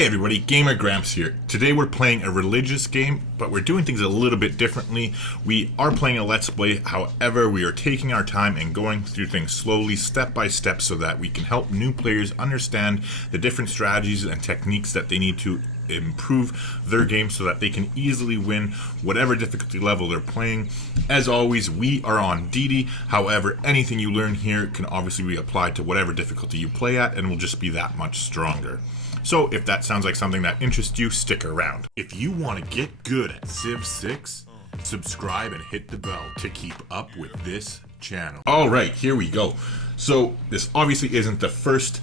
Hey everybody, Gamer Grampz here. Today we're playing a religious game, but we're doing things a little bit differently. We are playing a Let's Play, however, we are taking our time and going through things slowly, step by step, so that we can help new players understand the different strategies and techniques that they need to improve their game so that they can easily win whatever difficulty level they're playing. As always, we are on Deity, however, anything you learn here can obviously be applied to whatever difficulty you play at and will just be that much stronger. So if that sounds like something that interests you, stick around. If you want to get good at Civ 6, subscribe and hit the bell to keep up with this channel. Alright, here we go. So this obviously isn't the first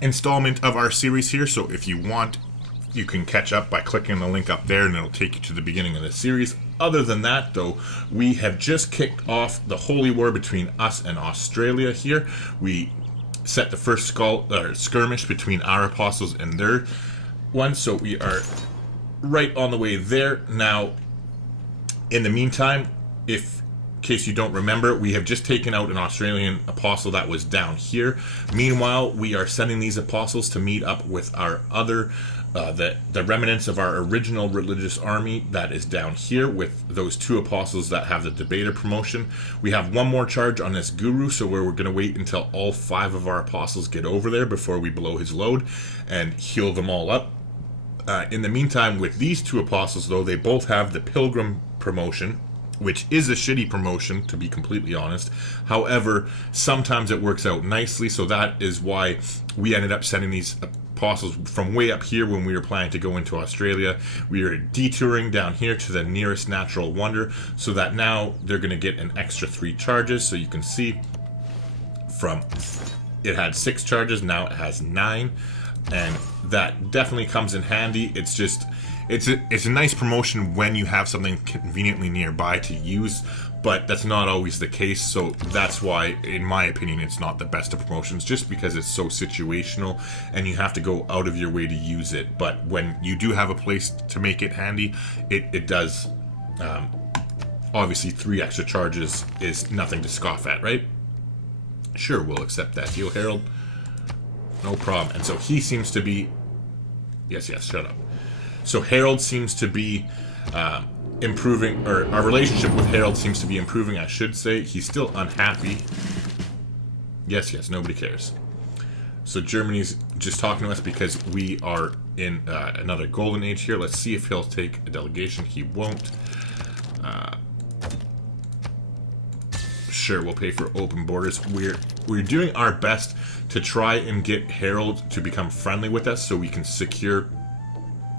installment of our series here, so if you want, you can catch up by clicking the link up there and it'll take you to the beginning of the series. Other than that though, we have just kicked off the holy war between us and Australia here. We set the first skirmish between our apostles and their one, so we are right on the way there. Now, in the meantime, in case you don't remember, we have just taken out an Australian apostle that was down here. Meanwhile, we are sending these apostles to meet up with our other the remnants of our original religious army that is down here with those two apostles that have the debater promotion. We have one more charge on this guru, so we're going to wait until all 5 of our apostles get over there before we blow his load and heal them all up. In the meantime, with these two apostles though, they both have the pilgrim promotion, which is a shitty promotion, to be completely honest. However, sometimes it works out nicely, so that is why we ended up sending these apostles from way up here when we were planning to go into Australia. We are detouring down here to the nearest natural wonder, so that now they're going to get an extra 3 charges. So you can see from it had 6 charges, now it has 9, and that definitely comes in handy. It's just it's a nice promotion when you have something conveniently nearby to use, but that's not always the case, so that's why, in my opinion, it's not the best of promotions, just because it's so situational and you have to go out of your way to use it. But when you do have a place to make it handy, it does. Obviously 3 extra charges is nothing to scoff at, right? Sure, we'll accept that deal, Harold. No problem. And so he seems to be... Yes, shut up. So Harold seems to be improving, or our relationship with Harold seems to be improving, I should say. He's still unhappy. Yes, nobody cares. So Germany's just talking to us because we are in another golden age here. Let's see if he'll take a delegation. He won't. Sure, we'll pay for open borders. We're doing our best to try and get Harold to become friendly with us so we can secure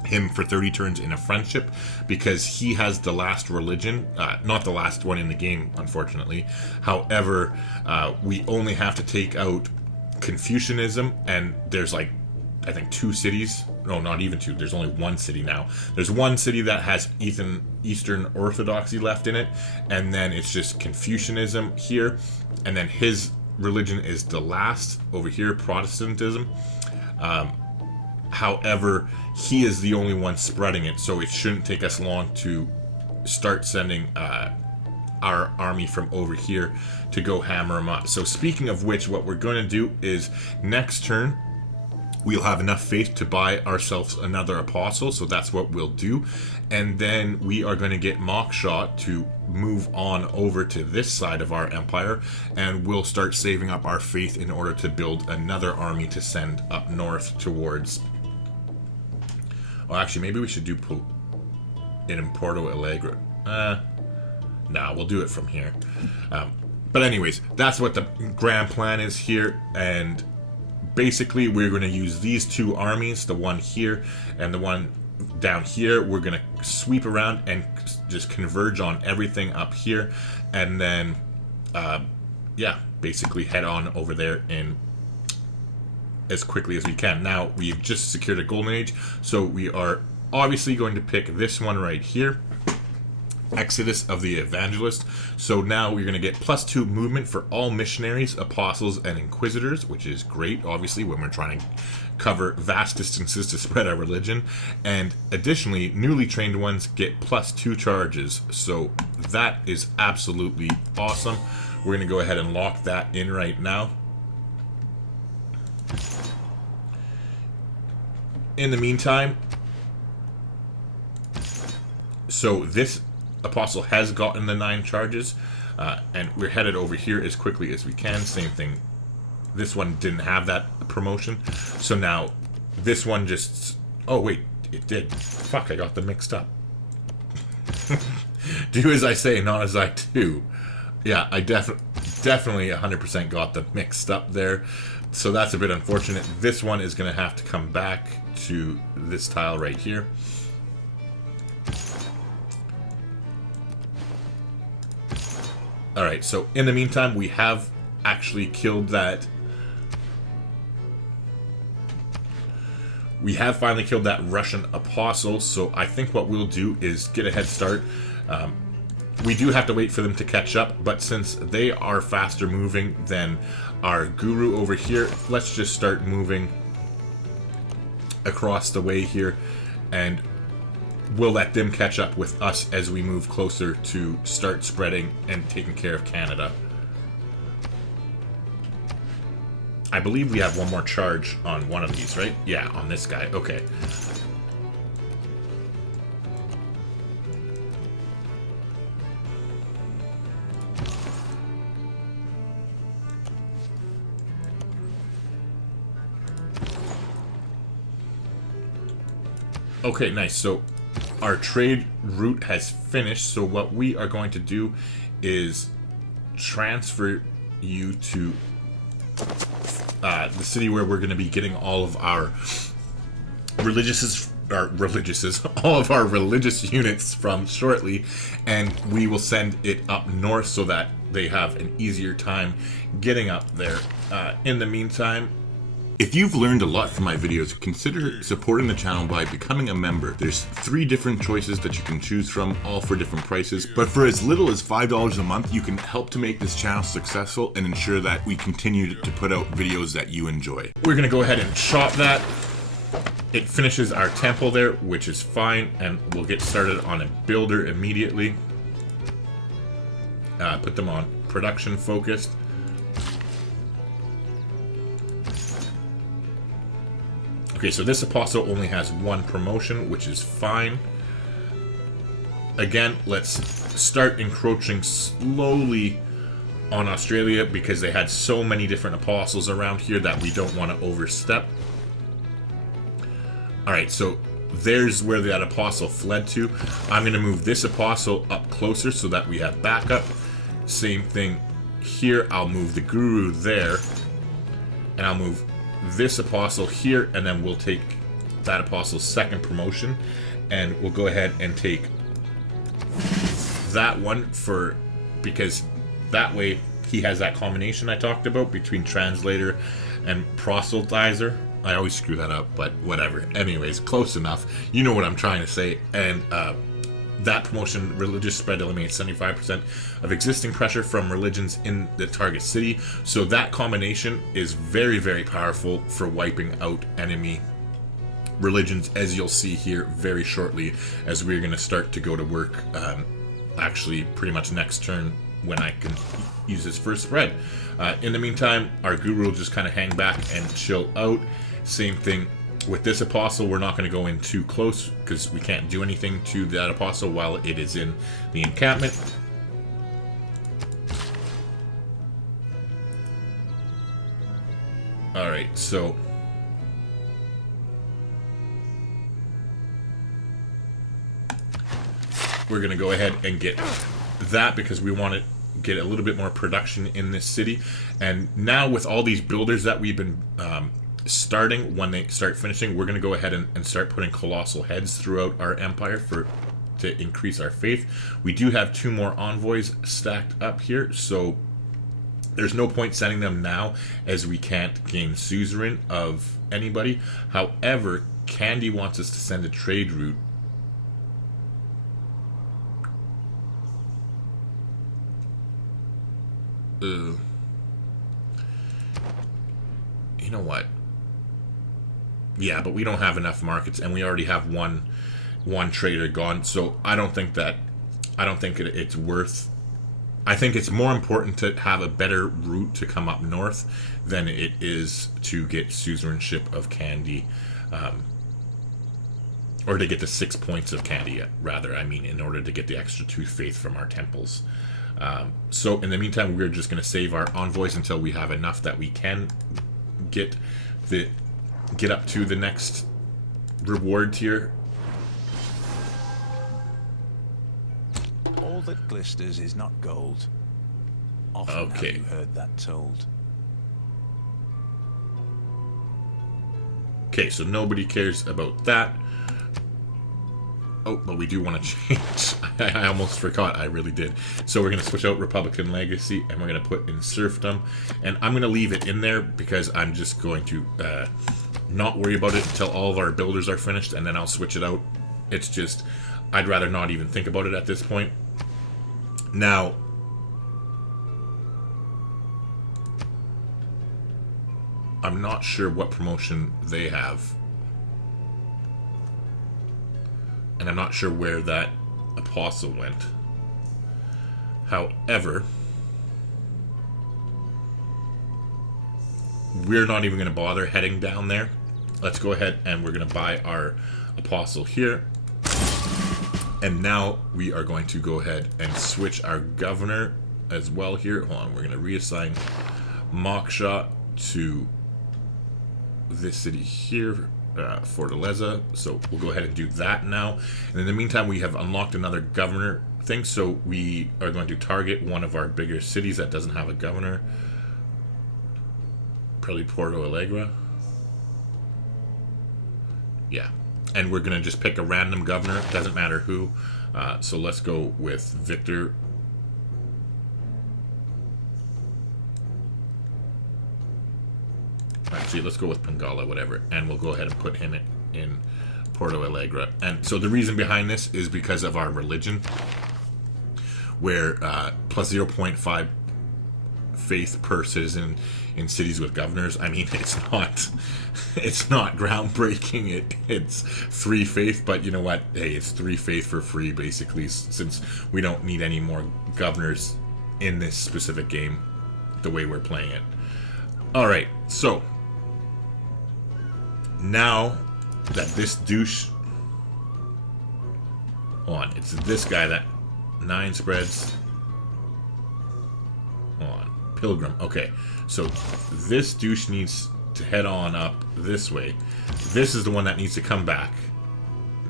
him for 30 turns in a friendship, because he has the last religion, not the last one in the game, unfortunately. However, we only have to take out Confucianism, and there's like, I think 2 cities. No, not even 2. There's only 1 city now. There's 1 city that has Eastern Orthodoxy left in it, and then it's just Confucianism here, and then his religion is the last over here, Protestantism. However, he is the only one spreading it, so it shouldn't take us long to start sending our army from over here to go hammer him up. So speaking of which, what we're going to do is next turn we'll have enough faith to buy ourselves another apostle, so that's what we'll do. And then we are going to get Mockshot to move on over to this side of our empire, and we'll start saving up our faith in order to build another army to send up north towards... Well, actually, maybe we should do it in Porto Alegre. Nah, we'll do it from here. But anyways, that's what the grand plan is here, and basically we're going to use these 2 armies, the one here and the one down here. We're going to sweep around and just converge on everything up here, and then yeah, basically head on over there in as quickly as we can. Now, we've just secured a golden age, so we are obviously going to pick this one right here, Exodus of the Evangelist. So now we're going to get +2 movement for all missionaries, apostles, and inquisitors, which is great, obviously, when we're trying to cover vast distances to spread our religion. And additionally, newly trained ones get +2 charges, so that is absolutely awesome. We're going to go ahead and lock that in right now. In the meantime, so this apostle has gotten the 9 charges, and we're headed over here as quickly as we can. Same thing. This one didn't have that promotion, so now this one just... Oh wait, it did. Fuck, I got them mixed up. Do as I say, not as I do. Yeah, I definitely 100% got them mixed up there. So that's a bit unfortunate. This one is going to have to come back to this tile right here. Alright, so in the meantime, we have actually killed that. We have finally killed that Russian apostle, so I think what we'll do is get a head start. We do have to wait for them to catch up, but since they are faster moving than our guru over here, let's just start moving across the way here, and we'll let them catch up with us as we move closer to start spreading and taking care of Canada. I believe we have one more charge on one of these, right? Yeah, on this guy. Okay. Okay, nice. So our trade route has finished. So what we are going to do is transfer you to the city where we're going to be getting all of our all of our religious units from shortly, and we will send it up north so that they have an easier time getting up there. In the meantime, if you've learned a lot from my videos, consider supporting the channel by becoming a member. There's 3 different choices that you can choose from, all for different prices. But for as little as $5 a month, you can help to make this channel successful and ensure that we continue to put out videos that you enjoy. We're gonna go ahead and chop that. It finishes our temple there, which is fine, and we'll get started on a builder immediately. Put them on production focused. Okay, so this apostle only has 1 promotion, which is fine. Again, let's start encroaching slowly on Australia because they had so many different apostles around here that we don't want to overstep. Alright, so there's where that apostle fled to. I'm going to move this apostle up closer so that we have backup. Same thing here. I'll move the guru there, and I'll move this apostle here, and then we'll take that apostle's 2nd promotion, and we'll go ahead and take that one because that way he has that combination I talked about between translator and proselytizer. I always screw that up, but whatever. Anyways, close enough. You know what I'm trying to say. And that promotion, religious spread, eliminates 75% of existing pressure from religions in the target city. So that combination is very, very powerful for wiping out enemy religions, as you'll see here very shortly, as we're going to start to go to work, actually pretty much next turn when I can use this first spread. In the meantime, our guru will just kind of hang back and chill out. Same thing with this apostle. We're not going to go in too close because we can't do anything to that apostle while it is in the encampment. Alright, so we're going to go ahead and get that because we want to get a little bit more production in this city. And now with all these builders that we've been starting, when they start finishing, we're going to go ahead and start putting colossal heads throughout our empire to increase our faith. We do have 2 more envoys stacked up here, so there's no point sending them now as we can't gain suzerain of anybody. However, Candy wants us to send a trade route. You know what? Yeah, but we don't have enough markets, and we already have one trader gone. So I don't think it's worth. I think it's more important to have a better route to come up north than it is to get suzerainship of Candy. Or to get the 6 points of candy, rather, I mean, in order to get the extra 2 faith from our temples. So in the meantime, we're just going to save our envoys until we have enough that we can get up to the next reward tier. All that glisters is not gold. Often have you heard that told. Okay, so nobody cares about that. Oh, but we do want to change. I almost forgot. I really did. So we're going to switch out Republican Legacy, and we're going to put in Serfdom. And I'm going to leave it in there because I'm just going to not worry about it until all of our builders are finished, and then I'll switch it out. It's just, I'd rather not even think about it at this point. Now, I'm not sure what promotion they have. And I'm not sure where that apostle went. However, we're not even going to bother heading down there. Let's go ahead and we're going to buy our apostle here. And now we are going to go ahead and switch our governor as well here. Hold on, we're going to reassign Moksha to this city here. Fortaleza, so we'll go ahead and do that now. And in the meantime, we have unlocked another governor thing, so we are going to target one of our bigger cities that doesn't have a governor. Probably Porto Alegre. Yeah, and we're going to just pick a random governor, doesn't matter who. So let's go with Victor. Actually, let's go with Pangala, whatever, and we'll go ahead and put him in Porto Alegre. And so the reason behind this is because of our religion, where plus 0.5 faith per citizen in cities with governors. I mean, it's not groundbreaking. It's 3 faith, but you know what? Hey, it's 3 faith for free, basically, since we don't need any more governors in this specific game, the way we're playing it. All right, so now that this douche, hold on, it's this guy that 9 spreads. Hold on, Pilgrim. Okay, so this douche needs to head on up this way. This is the one that needs to come back.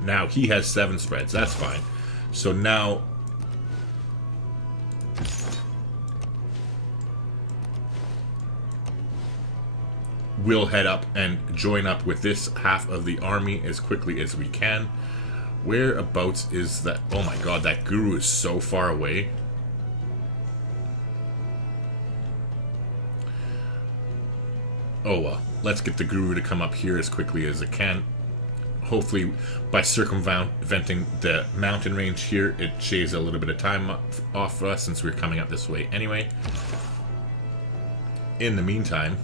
Now he has 7 spreads. That's fine. So now we'll head up and join up with this half of the army as quickly as we can. Whereabouts is that? Oh my god, that guru is so far away. Oh well, let's get the guru to come up here as quickly as it can. Hopefully, by circumventing the mountain range here, it shaves a little bit of time off for us since we're coming up this way anyway. In the meantime,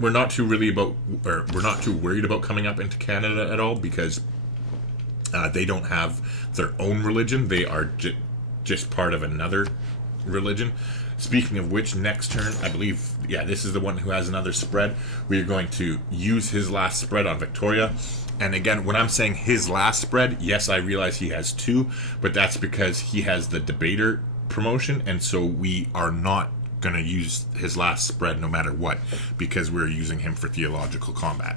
we're not too worried about coming up into Canada at all, because they don't have their own religion. They are just part of another religion. Speaking of which, next turn, I believe, yeah, this is the one who has another spread. We are going to use his last spread on Victoria. And again, when I'm saying his last spread, yes, I realize he has 2, but that's because he has the debater promotion, and so we are not going to use his last spread no matter what, because we're using him for theological combat.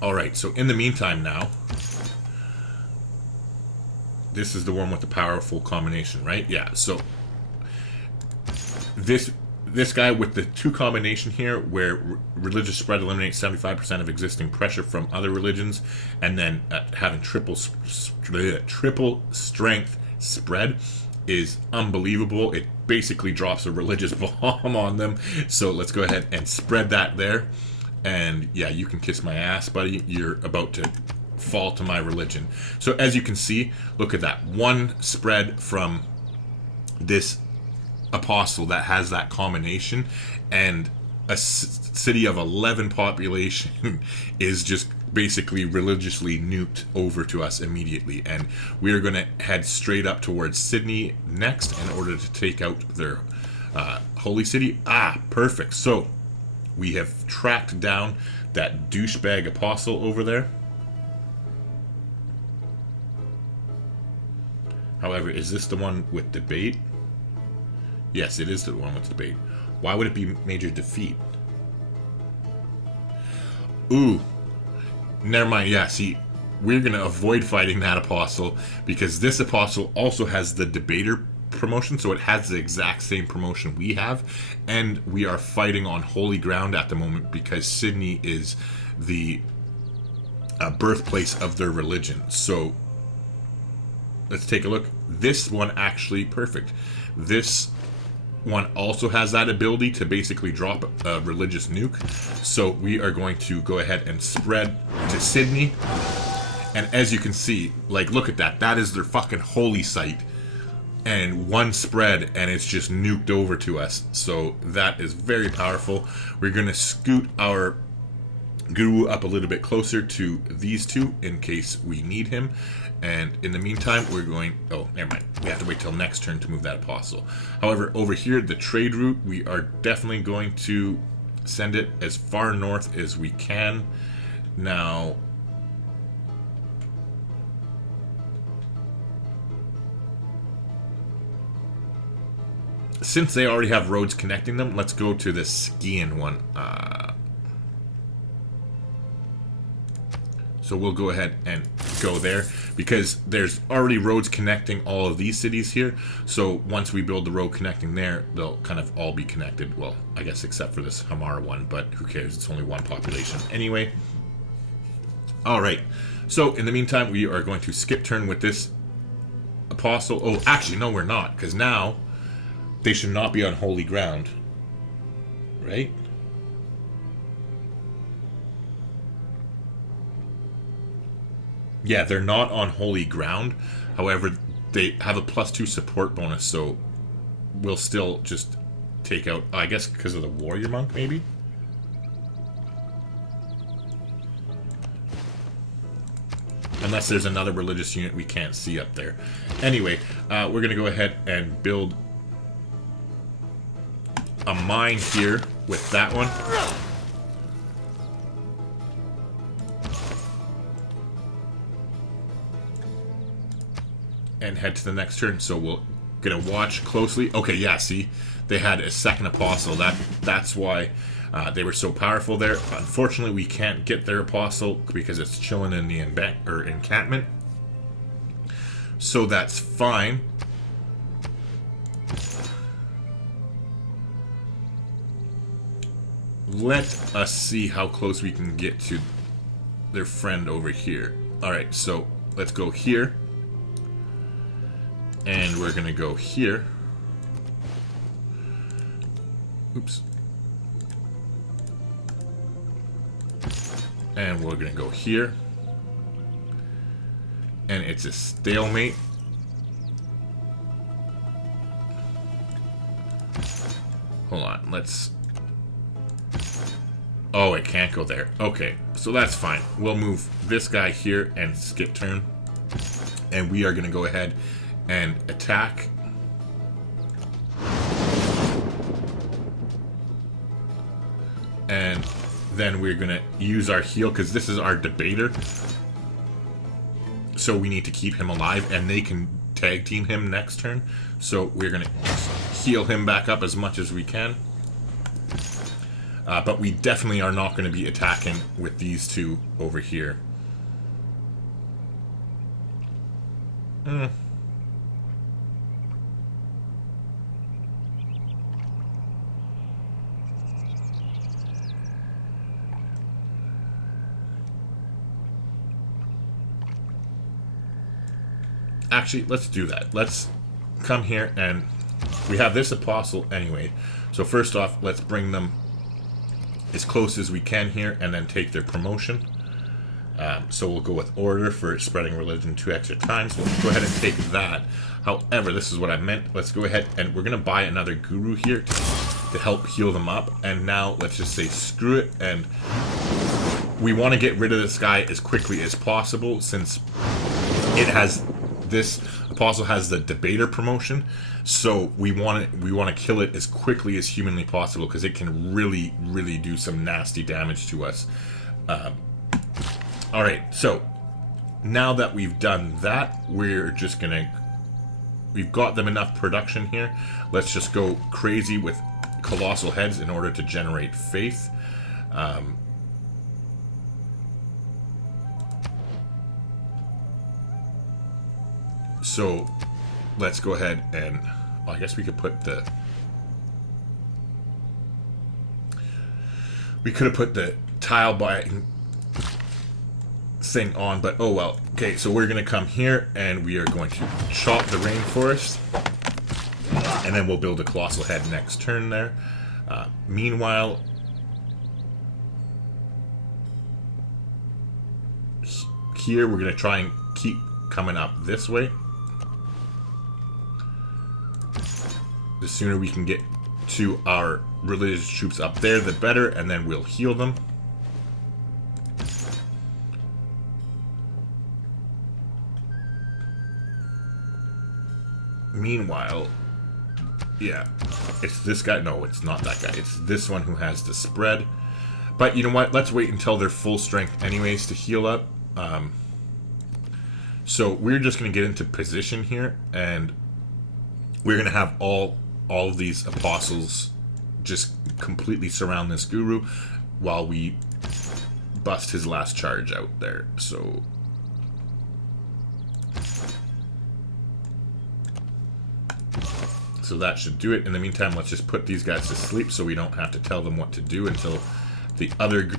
Alright, so in the meantime now, this is the one with the powerful combination, right? Yeah, so this guy with the 2 combination here, where religious spread eliminates 75% of existing pressure from other religions, and then having triple strength spread is unbelievable. It basically drops a religious bomb on them. So let's go ahead and spread that there. And yeah, you can kiss my ass, buddy. You're about to fall to my religion. So as you can see, look at that. 1 spread from this apostle that has that combination, and a city of 11 population is just basically religiously nuked over to us immediately. And we are going to head straight up towards Sydney next in order to take out their holy city. Ah, perfect. So we have tracked down that douchebag apostle over there. However, is this the one with debate? Yes, it is the one with debate. Why would it be major defeat? Ooh. Never mind. Yeah, see, we're going to avoid fighting that apostle because this apostle also has the debater promotion, so it has the exact same promotion we have, and we are fighting on holy ground at the moment because Sydney is the birthplace of their religion. So let's take a look. This one actually perfect. This one also has that ability to basically drop a religious nuke. So we are going to go ahead and spread to Sydney. And as you can see, like, look at that. That is their fucking holy site. And one spread and it's just nuked over to us. So that is very powerful. We're going to scoot our guru up a little bit closer to these two in case we need him. And in the meantime, we're going... Oh, never mind. We have to wait till next turn to move that apostle. However, over here, the trade route, we are definitely going to send it as far north as we can. Now... since they already have roads connecting them, let's go to the skiing one. So we'll go ahead and go there because there's already roads connecting all of these cities here. So once we build the road connecting there, they'll kind of all be connected. Well, I guess except for this Hamar one, but who cares? It's only one population anyway. All right. So in the meantime, we are going to skip turn with this apostle. Oh, actually, no, we're not, because now they should not be on holy ground, right? Yeah, they're not on holy ground. However, they have a +2 support bonus, so we'll still just take out, I guess because of the warrior monk, maybe? Unless there's another religious unit we can't see up there. Anyway, we're going to go ahead and build a mine here with that one. And head to the next turn. So we're gonna watch closely. Okay, yeah, see, they had a second apostle. That's why they were so powerful there. Unfortunately, we can't get their apostle because it's chilling in the encampment. So that's fine. Let us see how close we can get to their friend over here. Alright, so let's go here. And we're going to go here. Oops. And we're going to go here. And it's a stalemate. Hold on, let's... Oh, it can't go there. Okay, so that's fine. We'll move this guy here and skip turn. And we are going to go ahead and attack. And then we're going to use our heal because this is our debater. So we need to keep him alive and they can tag team him next turn. So we're going to heal him back up as much as we can. But we definitely are not going to be attacking with these two over here. Actually, let's do that. Let's come here and we have this apostle anyway. So first off, let's bring them as close as we can here and then take their promotion. So we'll go with order for spreading religion 2 extra times. We'll go ahead and take that. However, this is what I meant. Let's go ahead and we're going to buy another guru here to help heal them up. And now let's just say screw it and we want to get rid of this guy as quickly as possible, since this apostle has the debater promotion. So we want to kill it as quickly as humanly possible, because it can really do some nasty damage to us. All right, so now that we've done that, we're just gonna. We've got them enough production here. Let's just go crazy with colossal heads in order to generate faith. So let's go ahead and, well, I guess we could put the, we could have put the tile buying thing on, but oh well. Okay, so we're gonna come here and we are going to chop the rainforest, and then we'll build a colossal head next turn there. Meanwhile, here we're gonna try and keep coming up this way. The sooner we can get to our religious troops up there, the better, and then we'll heal them. Meanwhile, yeah, it's this guy. No, it's not that guy. It's this one who has the spread. But you know what? Let's wait until they're full strength anyways to heal up. So we're just going to get into position here, and we're going to have all of these apostles just completely surround this guru while we bust his last charge out there. So that should do it. In the meantime, let's just put these guys to sleep so we don't have to tell them what to do until the other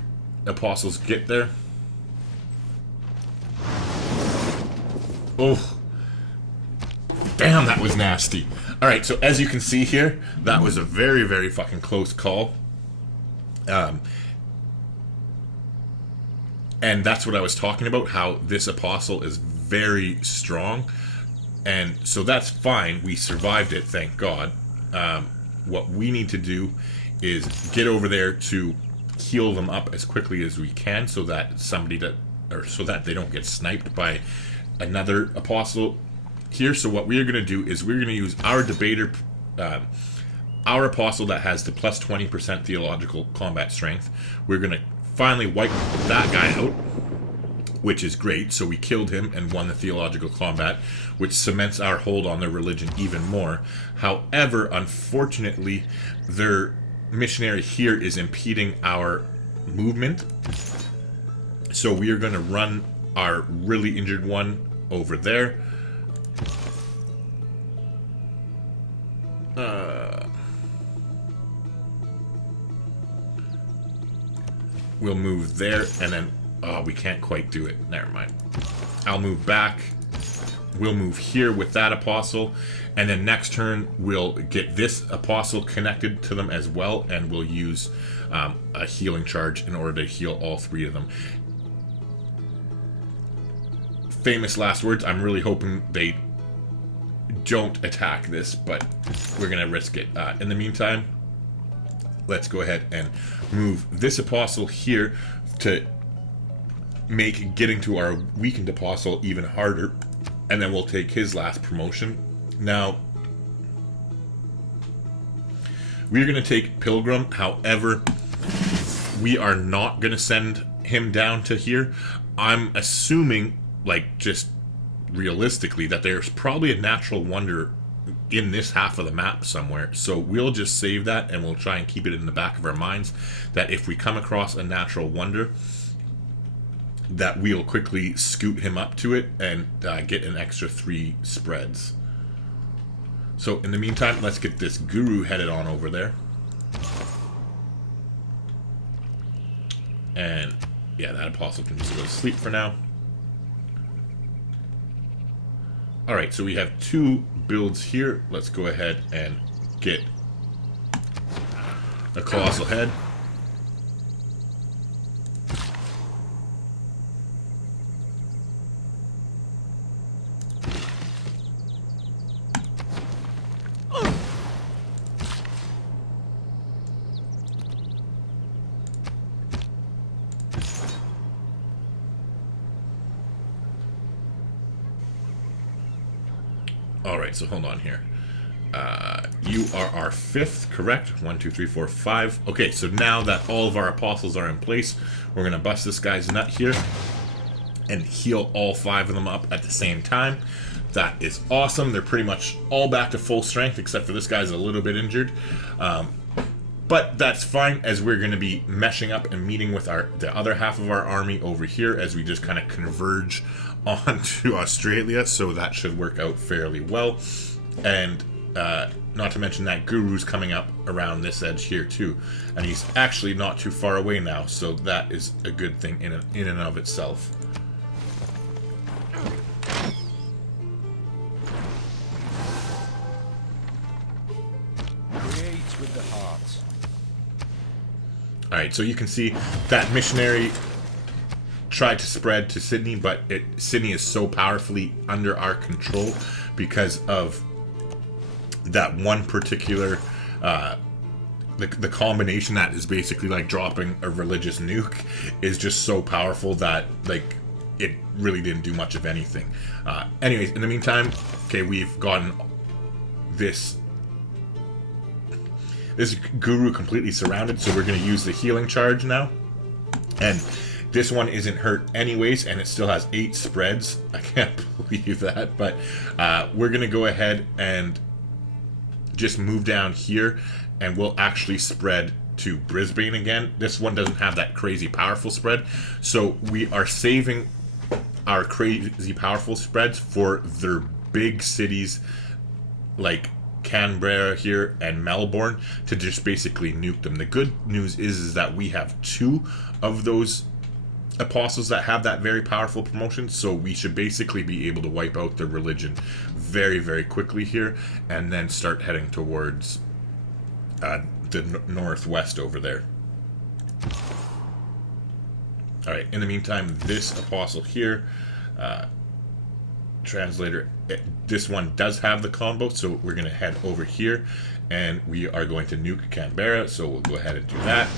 apostles get there. Oh, damn, that was nasty. Alright, so as you can see here, that was a very fucking close call. And that's what I was talking about, how this apostle is very strong. And so that's fine. We survived it, thank God. What we need to do is get over there to heal them up as quickly as we can, so that so that they don't get sniped by another apostle here. So what we are going to do is we're going to use our debater, our apostle that has the plus 20% theological combat strength. We're going to finally wipe that guy out, which is great. So we killed him and won the theological combat, which cements our hold on their religion even more. However, unfortunately, their missionary here is impeding our movement. So we are going to run our really injured one over there. We'll move there, and then we can't quite do it. Never mind. I'll move back. We'll move here with that apostle, and then next turn we'll get this apostle connected to them as well, and we'll use a healing charge in order to heal all three of them. Famous last words. I'm really hoping they don't attack this, but we're gonna risk it. In the meantime, let's go ahead and move this apostle here to make getting to our weakened apostle even harder, and then we'll take his last promotion. Now, we're going to take Pilgrim. However, we are not going to send him down to here. I'm assuming, like, just realistically, that there's probably a natural wonder in this half of the map somewhere. So we'll just save that, and we'll try and keep it in the back of our minds that if we come across a natural wonder, that we'll quickly scoot him up to it and get an extra 3 spreads. So in the meantime, let's get this guru headed on over there. And yeah, that apostle can just go to sleep for now. Alright, so we have 2 builds here. Let's go ahead and get a colossal head. Alright, so hold on here. You are our 5th, correct? 1, 2, 3, 4, 5. Okay, so now that all of our apostles are in place, we're going to bust this guy's nut here and heal all 5 of them up at the same time. That is awesome. They're pretty much all back to full strength, except for this guy's a little bit injured. But that's fine, as we're going to be meshing up and meeting with the other half of our army over here as we just kind of converge onto Australia, so that should work out fairly well. And not to mention that Guru's coming up around this edge here too, and he's actually not too far away now, so that is a good thing in and of itself. Create with the heart. Alright, so you can see that missionary tried to spread to Sydney, but Sydney is so powerfully under our control because of that one particular the combination that is basically like dropping a religious nuke is just so powerful that like it really didn't do much of anything. Anyways, in the meantime, okay, we've gotten this guru completely surrounded, so we're going to use the healing charge now. And this one isn't hurt anyways, and it still has 8 spreads. I can't believe that, but we're going to go ahead and just move down here, and we'll actually spread to Brisbane again. This one doesn't have that crazy powerful spread, so we are saving our crazy powerful spreads for their big cities like Canberra here and Melbourne to just basically nuke them. The good news is that we have 2 of those apostles that have that very powerful promotion, so we should basically be able to wipe out the religion very, very quickly here, and then start heading towards the northwest over there. Alright, in the meantime, this apostle here, translator, this one does have the combo, so we're going to head over here, and we are going to nuke Canberra, so we'll go ahead and do that.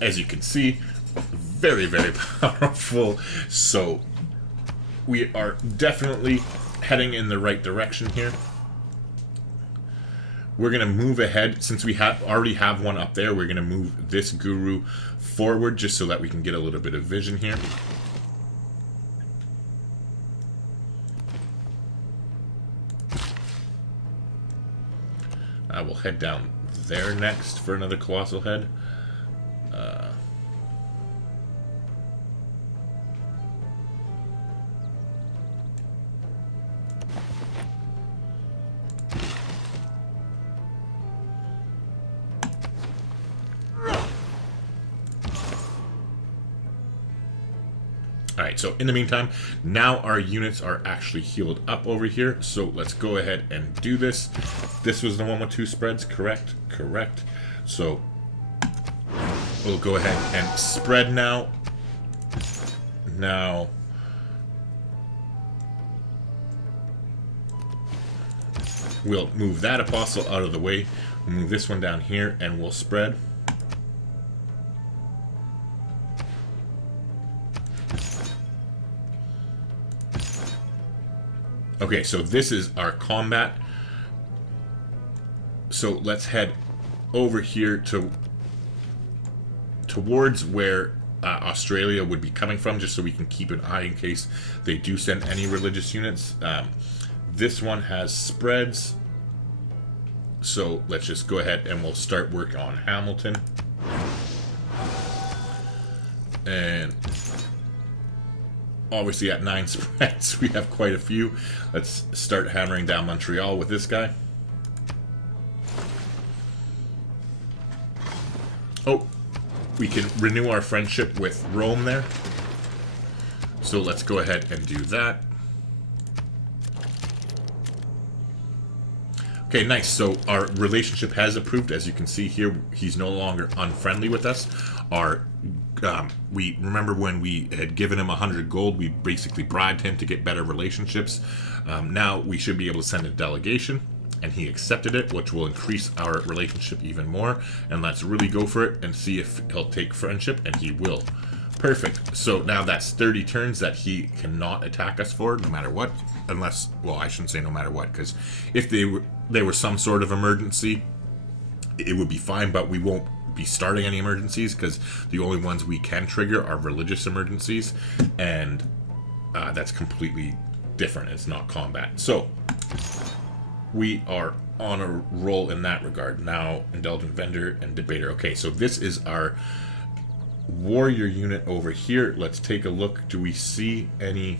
As you can see, very, very powerful, so we are definitely heading in the right direction here. We're going to move ahead, since we already have one up there, we're going to move this guru forward just so that we can get a little bit of vision here. I will head down there next for another colossal head. Alright, so in the meantime, now our units are actually healed up over here, so let's go ahead and do this. This was the one with 2 spreads, correct? Correct. So, we'll go ahead and spread now. Now, we'll move that apostle out of the way, we'll move this one down here, and we'll spread. Okay, so this is our combat. So let's head over here towards where Australia would be coming from, just so we can keep an eye in case they do send any religious units. This one has spreads, so let's just go ahead and we'll start work on Hamilton. And obviously at 9 spreads, we have quite a few. Let's start hammering down Montreal with this guy. Oh, we can renew our friendship with Rome there. So let's go ahead and do that. Okay, nice. So our relationship has improved. As you can see here, he's no longer unfriendly with us. We remember when we had given him 100 gold, we basically bribed him to get better relationships. Now we should be able to send a delegation, and he accepted it, which will increase our relationship even more. And let's really go for it and see if he'll take friendship, and he will. Perfect. So now that's 30 turns that he cannot attack us for, no matter what. unless, well, I shouldn't say no matter what, because if they were some sort of emergency, it would be fine, but we won't be starting any emergencies because the only ones we can trigger are religious emergencies, and that's completely different. It's not combat. So we are on a roll in that regard. Now, Indulgent Vendor and Debater. Okay, so this is our warrior unit over here. Let's take a look. Do we see any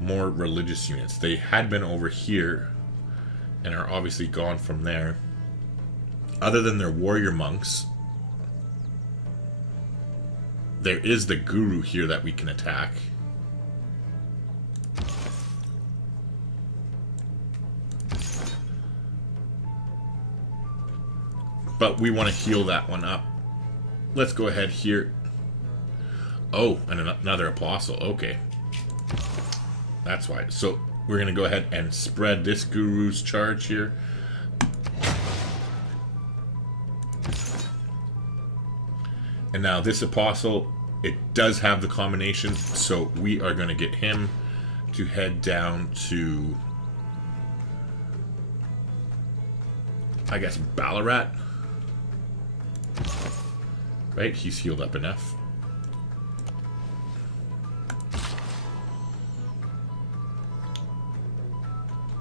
more religious units? They had been over here and are obviously gone from there. Other than their warrior monks, there is the guru here that we can attack. But we want to heal that one up. Let's go ahead here. Oh, and another apostle. Okay. That's why. So we're going to go ahead and spread this guru's charge here. And now this apostle, it does have the combination, so we are going to get him to head down to, I guess, Ballarat. Right? He's healed up enough.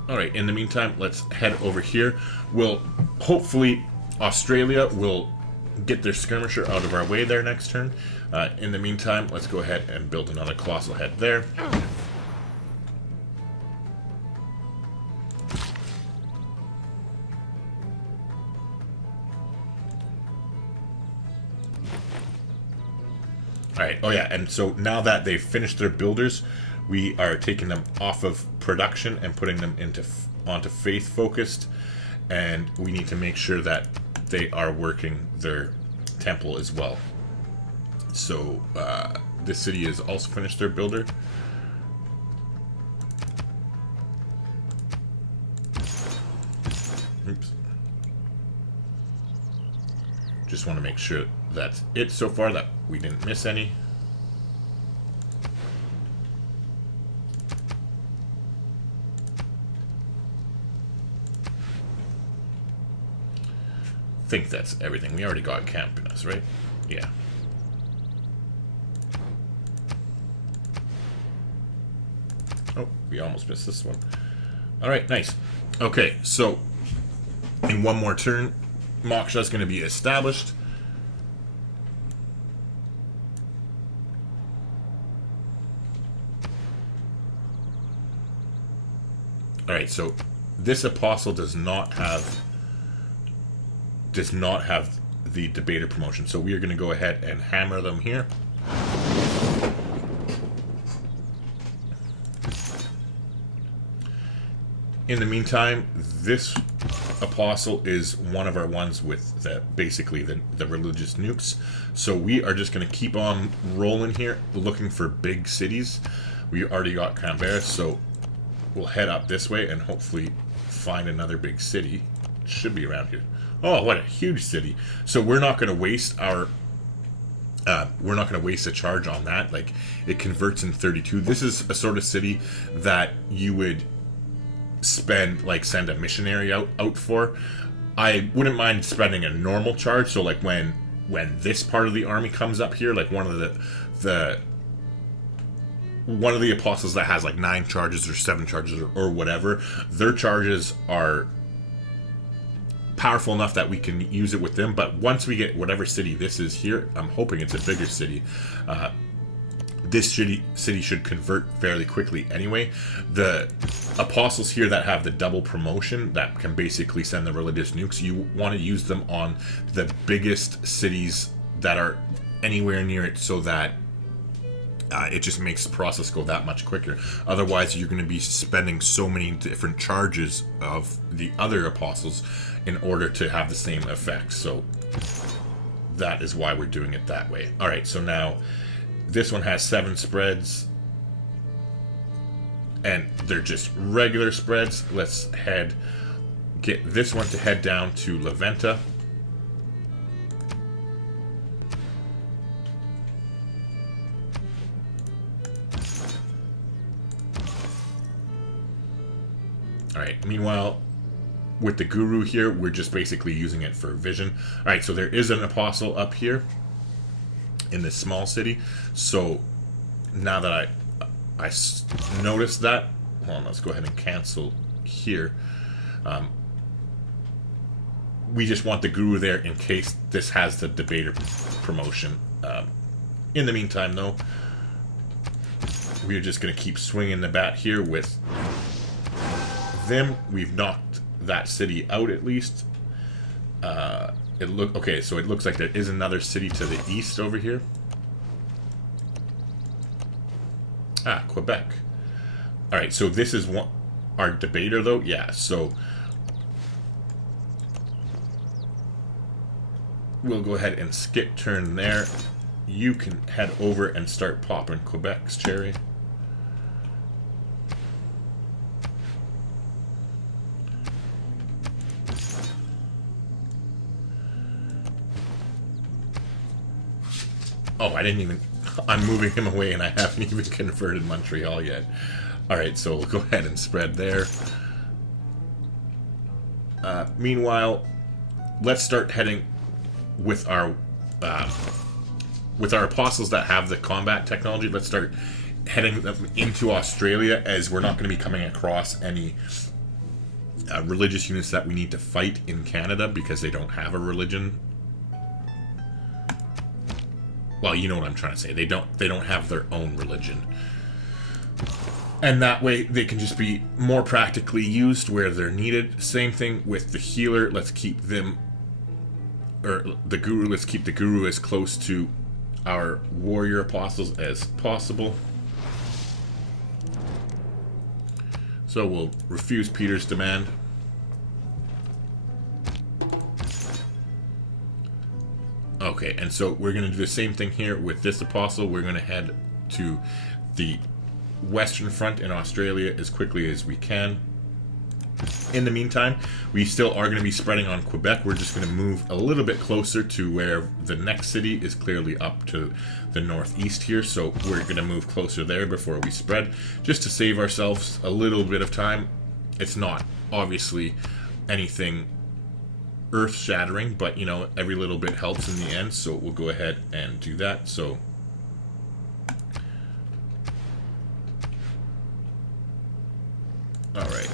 Alright, in the meantime, let's head over here. We'll, hopefully, Australia will get their skirmisher out of our way there next turn. In the meantime, let's go ahead and build another colossal head there. Alright, oh yeah, and so now that they've finished their builders, we are taking them off of production and putting them onto faith focused, and we need to make sure that they are working their temple as well. So this city has also finished their builder. Oops. Just want to make sure that's it so far, that we didn't miss any. I think that's everything. We already got camp in us, right? Yeah. Oh, we almost missed this one. Alright, nice. Okay, so in one more turn, Moksha is going to be established. Alright, so this apostle does not have the debater promotion, so we are going to go ahead and hammer them here. In the meantime, this apostle is one of our ones with basically the religious nukes, so we are just going to keep on rolling here, looking for big cities. We already got Canberra, so we'll head up this way and hopefully find another big city. It should be around here. Oh, what a huge city! So we're not going to waste our a charge on that. Like, it converts in 32. This is a sort of city that you would send a missionary out for. I wouldn't mind spending a normal charge. So like when this part of the army comes up here, like one of the apostles that has like 9 charges or 7 charges or whatever, their charges are powerful enough that we can use it with them. But once we get whatever city this is here, I'm hoping it's a bigger city. This city should convert fairly quickly anyway. The apostles here that have the double promotion that can basically send the religious nukes, you want to use them on the biggest cities that are anywhere near it, so that it just makes the process go that much quicker. Otherwise, you're going to be spending so many different charges of the other apostles in order to have the same effect. So that is why we're doing it that way. Alright, so now this one has 7 spreads, and they're just regular spreads. Let's get this one to head down to Leventa. Alright, meanwhile, with the guru here, we're just basically using it for vision. Alright, so there is an apostle up here in this small city. So now that I noticed that, hold on, let's go ahead and cancel here. We just want the guru there in case this has the debater promotion. In the meantime, though, we're just going to keep swinging the bat here with them. We've knocked that city out at least. Okay, so it looks like there is another city to the east over here. Ah, Quebec. Alright, so this is our debater, though. Yeah, so we'll go ahead and skip turn there. You can head over and start popping Quebec's cherry. Oh, I didn't even... I'm moving him away and I haven't even converted Montreal yet. Alright, so we'll go ahead and spread there. Meanwhile, let's start heading with our apostles that have the combat technology. Let's start heading them into Australia, as we're not going to be coming across any religious units that we need to fight in Canada because they don't have a religion. Well, you know what I'm trying to say. They don't have their own religion. And that way they can just be more practically used where they're needed. Same thing with the healer. Let's keep them, or the guru, let's keep the guru as close to our warrior apostles as possible. So we'll refuse Peter's demand. Okay, and so we're going to do the same thing here with this apostle. We're going to head to the Western Front in Australia as quickly as we can. In the meantime, we still are going to be spreading on Quebec. We're just going to move a little bit closer to where the next city is clearly up to the northeast here. So we're going to move closer there before we spread, just to save ourselves a little bit of time. It's not obviously anything earth-shattering, but you know, every little bit helps in the end, so we'll go ahead and do that. So alright,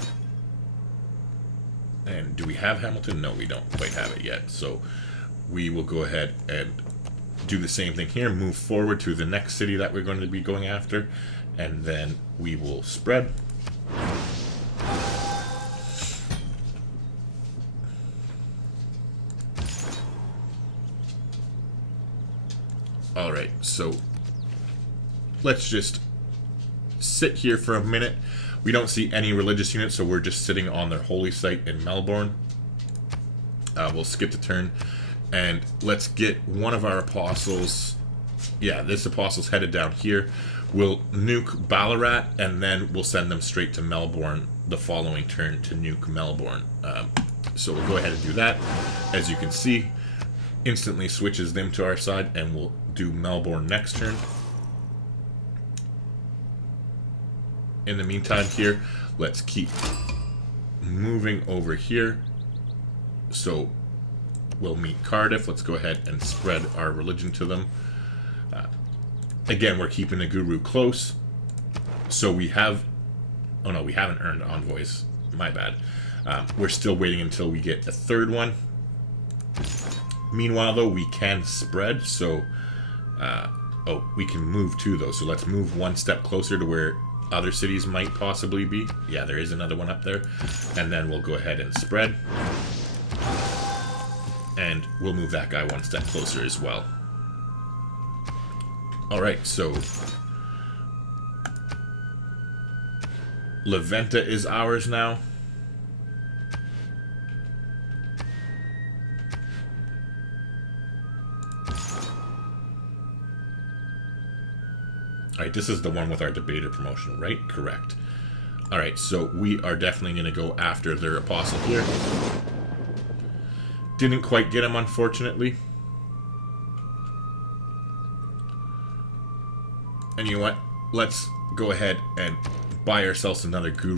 and do we have Hamilton? No, we don't quite have it yet, so we will go ahead and do the same thing here, move forward to the next city that we're going to be going after, and then we will spread. Alright, so let's just sit here for a minute. We don't see any religious units, so we're just sitting on their holy site in Melbourne. We'll skip the turn, and let's get one of our apostles. Yeah, this apostle's headed down here. We'll nuke Ballarat, and then we'll send them straight to Melbourne the following turn to nuke Melbourne. So we'll go ahead and do that. As you can see, instantly switches them to our side, and we'll do Melbourne next turn. In the meantime here, let's keep moving over here. So we'll meet Cardiff. Let's go ahead and spread our religion to them. Again, we're keeping the guru close. So we have... Oh no, we haven't earned envoys. My bad. We're still waiting until we get a third one. Meanwhile, though, we can spread, so... oh, we can move too, though. So let's move one step closer to where other cities might possibly be. Yeah, there is another one up there. And then we'll go ahead and spread. And we'll move that guy one step closer as well. Alright, so... La Venta is ours now. Alright, this is the one with our debater promotion, right? Correct. Alright, so we are definitely going to go after their apostle here. Didn't quite get him, unfortunately. And you know what? let's go ahead and buy ourselves another guru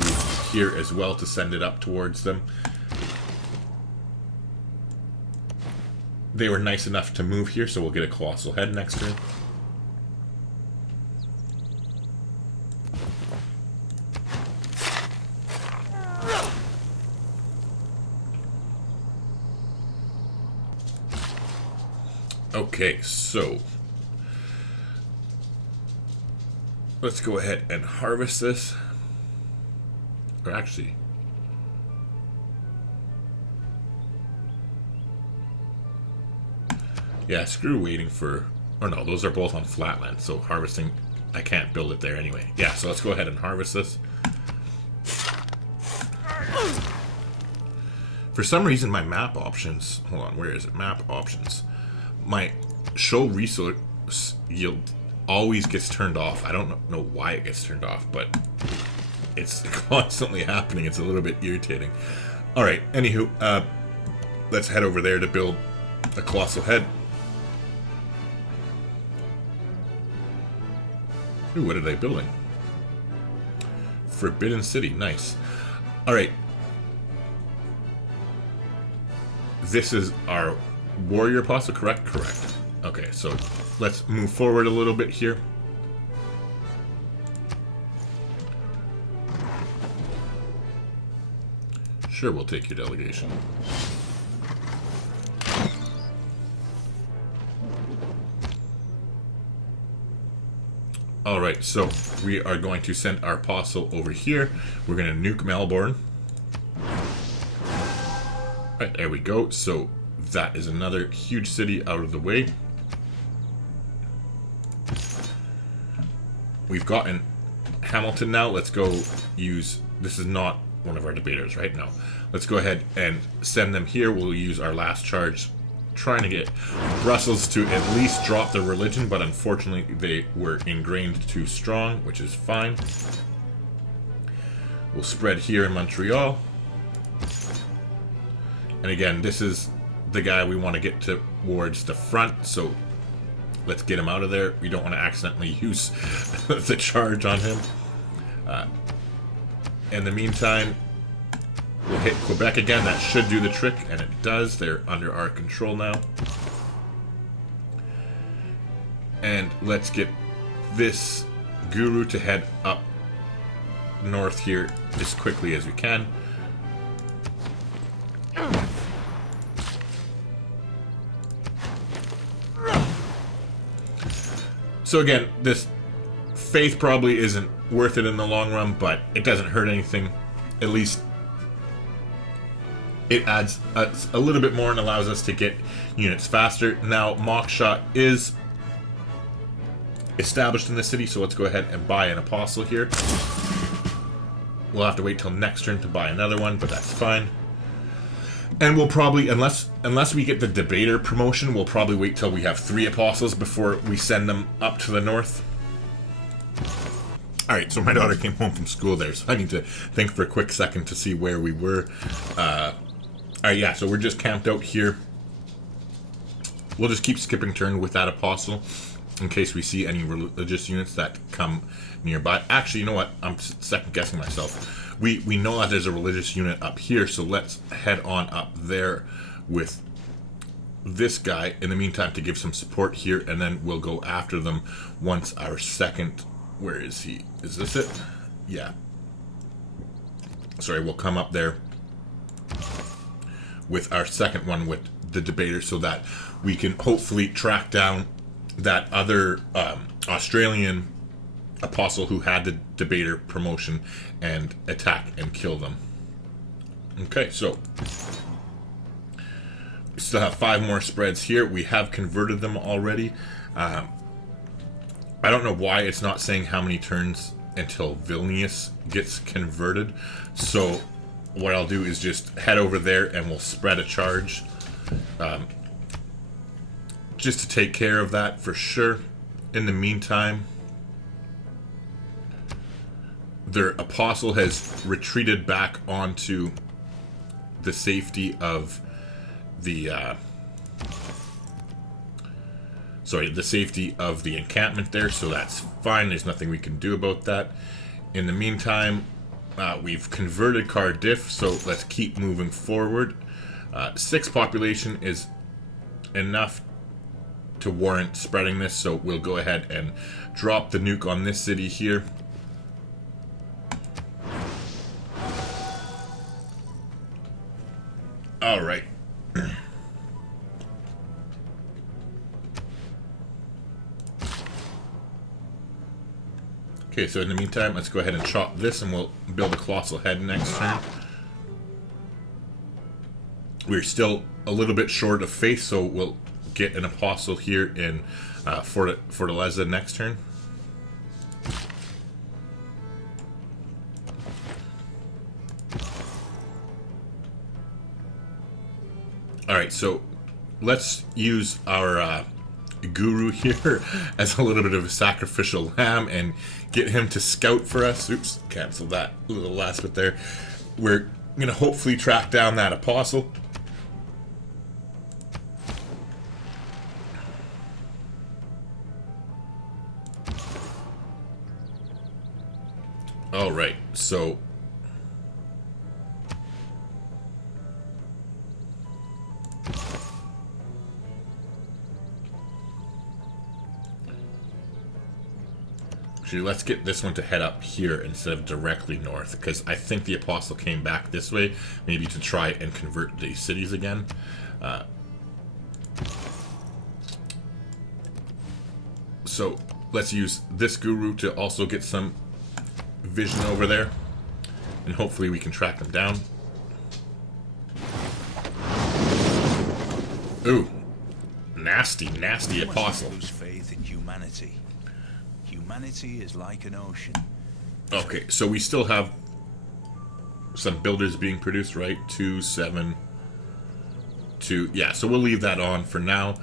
here as well to send it up towards them. They were nice enough to move here, so we'll get a colossal head next turn. Okay, so let's go ahead and harvest this. Or actually, yeah, screw waiting for... Or no, those are both on flatland, so harvesting, I can't build it there anyway. Yeah, so let's go ahead and harvest this. For some reason, my map options... Hold on, where is it? Map options. My show resource yield always gets turned off. I don't know why it gets turned off, but it's constantly happening. It's a little bit irritating. Alright, anywho, let's head over there to build a colossal head. Ooh, what are they building? Forbidden City, nice. Alright. This is our warrior apostle, correct? Correct. Okay, so let's move forward a little bit here. Sure, we'll take your delegation. Alright, so we are going to send our apostle over here. We're going to nuke Melbourne. Alright, there we go. So that is another huge city out of the way. We've gotten Hamilton now. Let's go use... This is not one of our debaters, right? No. Let's go ahead and send them here. We'll use our last charge trying to get Brussels to at least drop their religion, but unfortunately they were ingrained too strong, which is fine. We'll spread here in Montreal. And again, this is the guy we want to get towards the front, so let's get him out of there. We don't want to accidentally use the charge on him. In the meantime, we'll hit Quebec again. That should do the trick, and it does. They're under our control now. And let's get this guru to head up north here as quickly as we can. So again, this faith probably isn't worth it in the long run, but it doesn't hurt anything. At least it adds a little bit more and allows us to get units faster. Now, Moksha is established in the city, so let's go ahead and buy an apostle here. We'll have to wait till next turn to buy another one, but that's fine. And we'll probably, unless we get the debater promotion, we'll probably wait till we have 3 apostles before we send them up to the north. Alright, so my daughter came home from school there, so I need to think for a quick second to see where we were. Alright, yeah, so we're just camped out here. We'll just keep skipping turn with that apostle in case we see any religious units that come nearby. Actually, you know what? I'm second guessing myself. We know that there's a religious unit up here, so let's head on up there with this guy in the meantime to give some support here, and then we'll go after them once our second... Where is he? Is this it? Yeah. Sorry, we'll come up there with our second one with the debater so that we can hopefully track down that other Australian apostle who had the debater promotion and attack and kill them. Okay, so we still have 5 more spreads here. We have converted them already. I don't know why it's not saying how many turns until Vilnius gets converted. So what I'll do is just head over there and we'll spread a charge just to take care of that for sure. In the meantime, their apostle has retreated back onto the safety of the sorry, the safety of the encampment there, so that's fine. There's nothing we can do about that. In the meantime, we've converted Cardiff, so let's keep moving forward. 6 population is enough to warrant spreading this, so we'll go ahead and drop the nuke on this city here. Alright. Okay, so in the meantime, let's go ahead and chop this and we'll build a colossal head next turn. We're still a little bit short of faith, so we'll get an apostle here in Fortaleza next turn. Alright, so let's use our guru here as a little bit of a sacrificial lamb and get him to scout for us. Oops, cancel that little last bit there. We're going to hopefully track down that apostle. Alright, so actually, let's get this one to head up here instead of directly north, because I think the apostle came back this way, maybe to try and convert the cities again. So let's use this guru to also get some vision over there, and hopefully we can track them down. Ooh, nasty, nasty apostle. Lose faith in humanity. Humanity is like an ocean. Okay, so we still have some builders being produced, right? 2, 7, 2. Yeah, so we'll leave that on for now.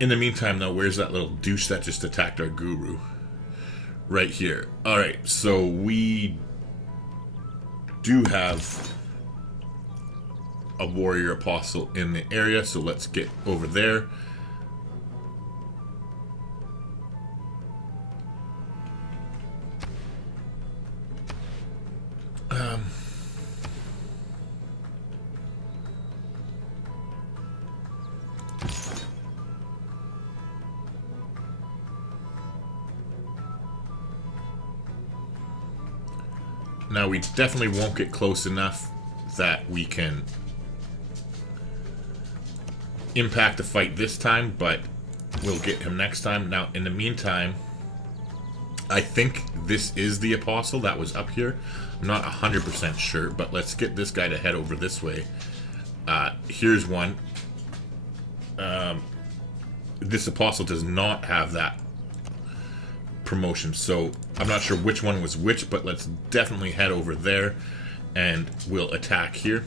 In the meantime, though, where's that little douche that just attacked our guru? Right here. Alright, so we do have a warrior apostle in the area, so let's get over there. Now, we definitely won't get close enough that we can impact the fight this time, but we'll get him next time. Now, in the meantime, I think this is the apostle that was up here. I'm not 100% sure, but let's get this guy to head over this way. Here's one. This apostle does not have that promotion, so I'm not sure which one was which, but let's definitely head over there and we'll attack here.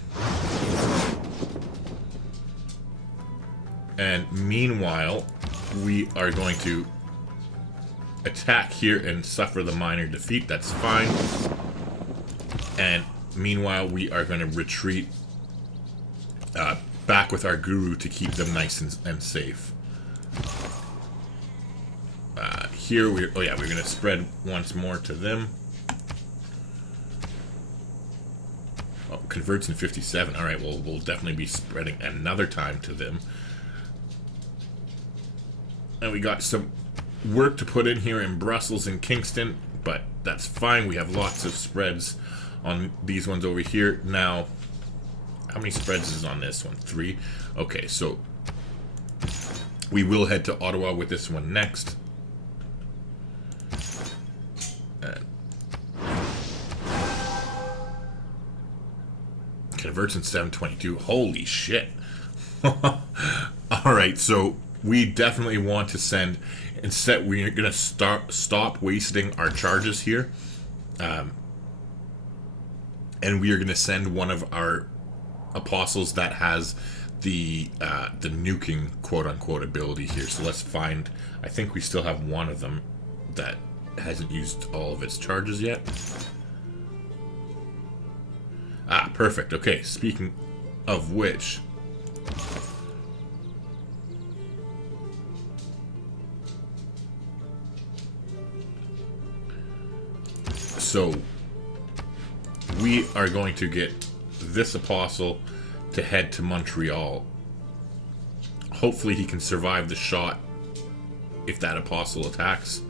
And meanwhile, we are going to attack here and suffer the minor defeat. That's fine. And meanwhile, we are going to retreat back with our guru to keep them nice and safe. Here we're we're going to spread once more to them. Oh, converts in 57. All right, well, we'll definitely be spreading another time to them. And we got some work to put in here in Brussels and Kingston, but that's fine. We have lots of spreads on these ones over here. Now, how many spreads is on this one? 3. Okay, so we will head to Ottawa with this one next. Converts in 722. Holy shit. Alright, so we definitely want to send, instead we're going to stop wasting our charges here. And we are going to send one of our apostles that has the nuking quote-unquote ability here. So let's find, I think we still have one of them that hasn't used all of its charges yet. Ah, perfect. Okay, speaking of which, So we are going to get this apostle to head to Montreal. Hopefully he can survive the shot if that apostle attacks.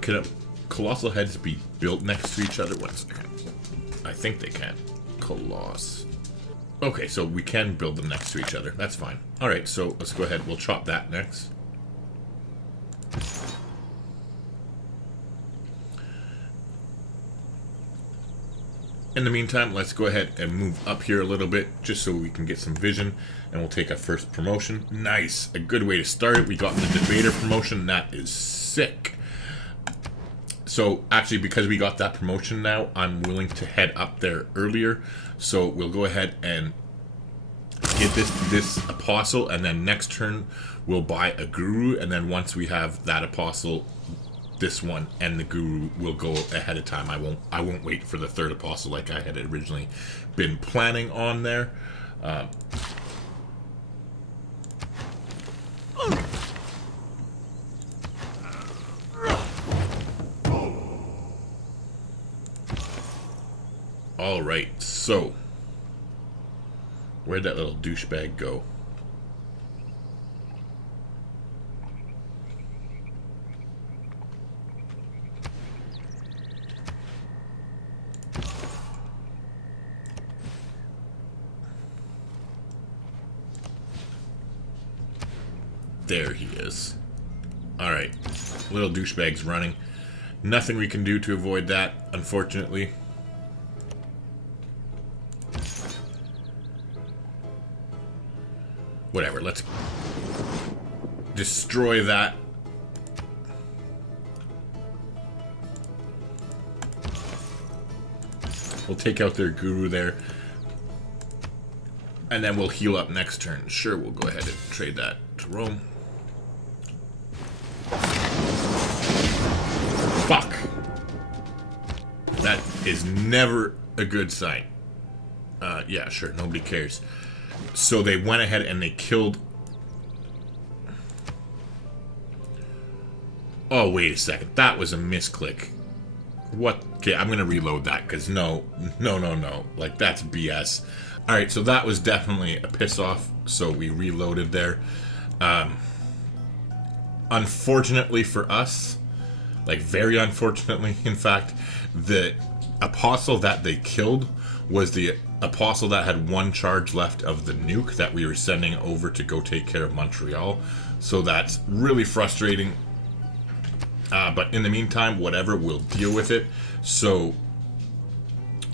Could colossal heads be built next to each other? 1 second. I think they can. Coloss. Okay, so we can build them next to each other. That's fine. Alright, so let's go ahead. We'll chop that next. In the meantime, let's go ahead and move up here a little bit just so we can get some vision, and we'll take our first promotion. Nice. A good way to start it. We got the debater promotion. That is sick. So actually, because we got that promotion now, I'm willing to head up there earlier. So we'll go ahead and get this apostle, and then next turn we'll buy a guru, and then once we have that apostle, this one and the guru will go ahead of time. I won't wait for the third apostle like I had originally been planning on there. Alright, so where'd that little douchebag go? There he is. Alright, little douchebag's running. Nothing we can do to avoid that, unfortunately. Whatever, let's destroy that. We'll take out their guru there. And then we'll heal up next turn. Sure, we'll go ahead and trade that to Rome. Fuck! That is never a good sign. Yeah, sure, nobody cares. So they went ahead and they killed... Oh, wait a second. That was a misclick. What? Okay, I'm gonna reload that, because no. Like, that's BS. Alright, so that was definitely a piss-off, so we reloaded there. Unfortunately for us, like, very unfortunately, in fact, the apostle that they killed was the apostle that had one charge left of the nuke that we were sending over to go take care of Montreal. So that's really frustrating. But in the meantime, whatever, we'll deal with it. So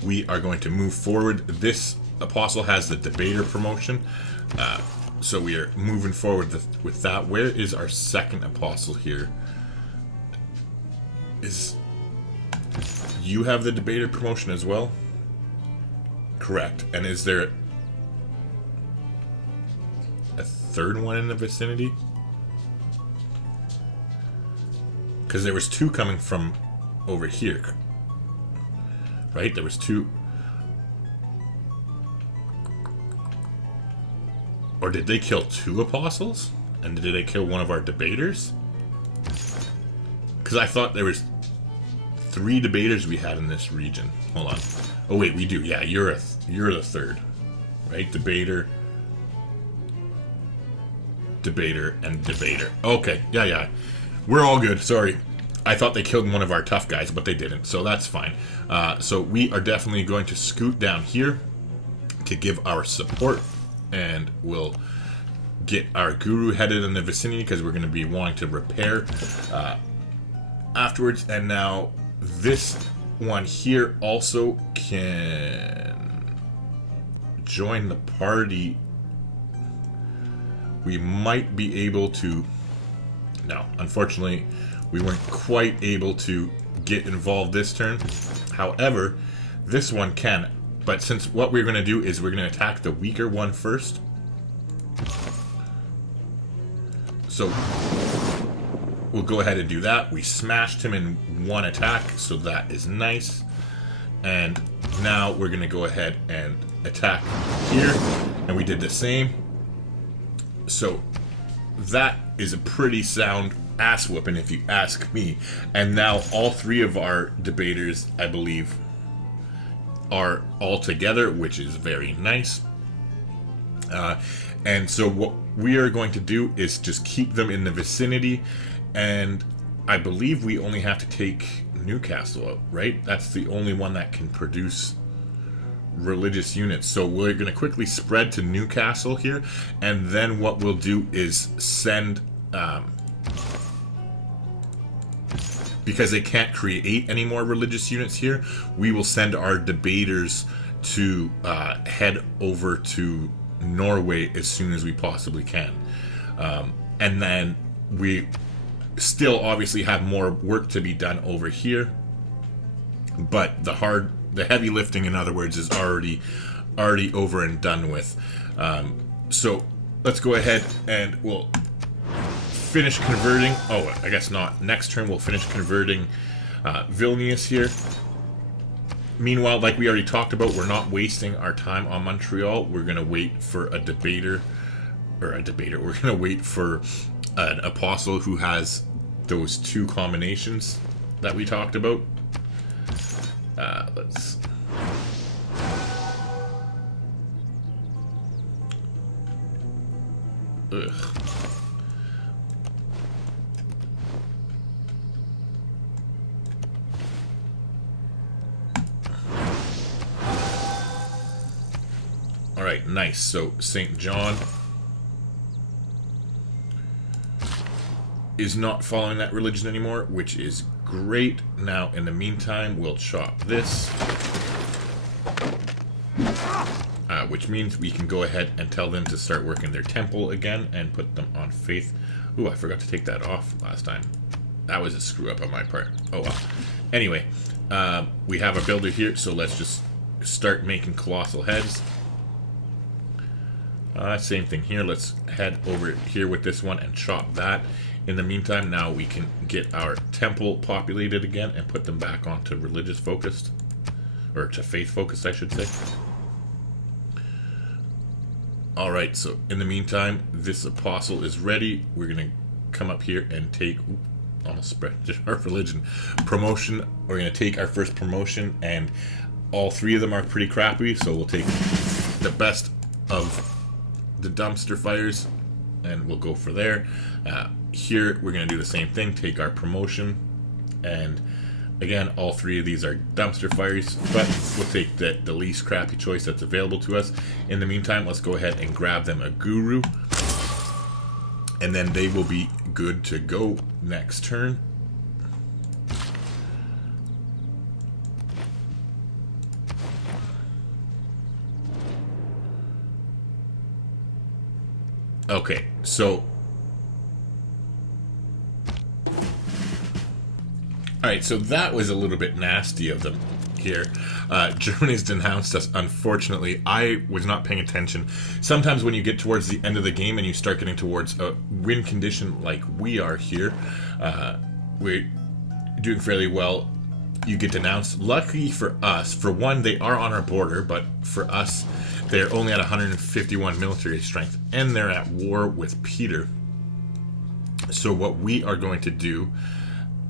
we are going to move forward. This apostle has the debater promotion. So we are moving forward with that. Where is our second apostle here? You have the debater promotion as well? Correct. And is there a third one in the vicinity? Because there was two coming from over here. Right? There was two. Or did they kill two apostles? And did they kill one of our debaters? Because I thought there was 3 debaters we had in this region. Hold on. Oh wait, we do. Yeah, you're the third, right? Debater, and debater. Okay, yeah. We're all good. Sorry, I thought they killed one of our tough guys, but they didn't. So that's fine. So we are definitely going to scoot down here to give our support, and we'll get our guru headed in the vicinity because we're going to be wanting to repair afterwards. And now this one here also can join the party. We might be able to... No, unfortunately, we weren't quite able to get involved this turn. However, this one can. But since what we're going to do is we're going to attack the weaker one first. So we'll go ahead and do that. We smashed him in one attack, so that is nice. And now we're going to go ahead and attack here. And we did the same. So that is a pretty sound ass whooping, if you ask me. And now all three of our debaters, I believe, are all together, which is very nice. And so what we are going to do is just keep them in the vicinity, and I believe we only have to take Newcastle out, right? That's the only one that can produce religious units. So we're going to quickly spread to Newcastle here, and then what we'll do is send, because they can't create any more religious units here, we will send our debaters to head over to Norway as soon as we possibly can. And then we still obviously have more work to be done over here, but the heavy lifting, in other words, is already over and done with. So let's go ahead and we'll finish converting. Oh, I guess not. Next turn we'll finish converting Vilnius here. Meanwhile, like we already talked about, we're not wasting our time on Montreal. We're going to wait for a debater. We're going to wait for an apostle who has those two combinations that we talked about. Let's... Ugh. Alright, nice. So, St. John is not following that religion anymore, which is great. Now, in the meantime, we'll chop this. Which means we can go ahead and tell them to start working their temple again and put them on faith. Ooh, I forgot to take that off last time. That was a screw up on my part. Oh well. Anyway, we have a builder here, so let's just start making colossal heads. Same thing here. Let's head over here with this one and chop that. In the meantime, now we can get our temple populated again and put them back onto religious focused, or to faith focused, I should say. Alright, so in the meantime, this apostle is ready. We're going to come up here and take, almost spread our religion, promotion. We're going to take our first promotion, and all three of them are pretty crappy, so we'll take the best of the dumpster fires, and we'll go for there. Here, we're going to do the same thing, take our promotion, and again, all three of these are dumpster fires, but we'll take the least crappy choice that's available to us. In the meantime, let's go ahead and grab them a guru, and then they will be good to go next turn. Okay, so... Alright, so that was a little bit nasty of them here. Germany's denounced us, unfortunately. I was not paying attention. Sometimes when you get towards the end of the game and you start getting towards a win condition like we are here, we're doing fairly well, you get denounced. Lucky for us, for one, they are on our border, but for us, they're only at 151 military strength, and they're at war with Peter. So what we are going to do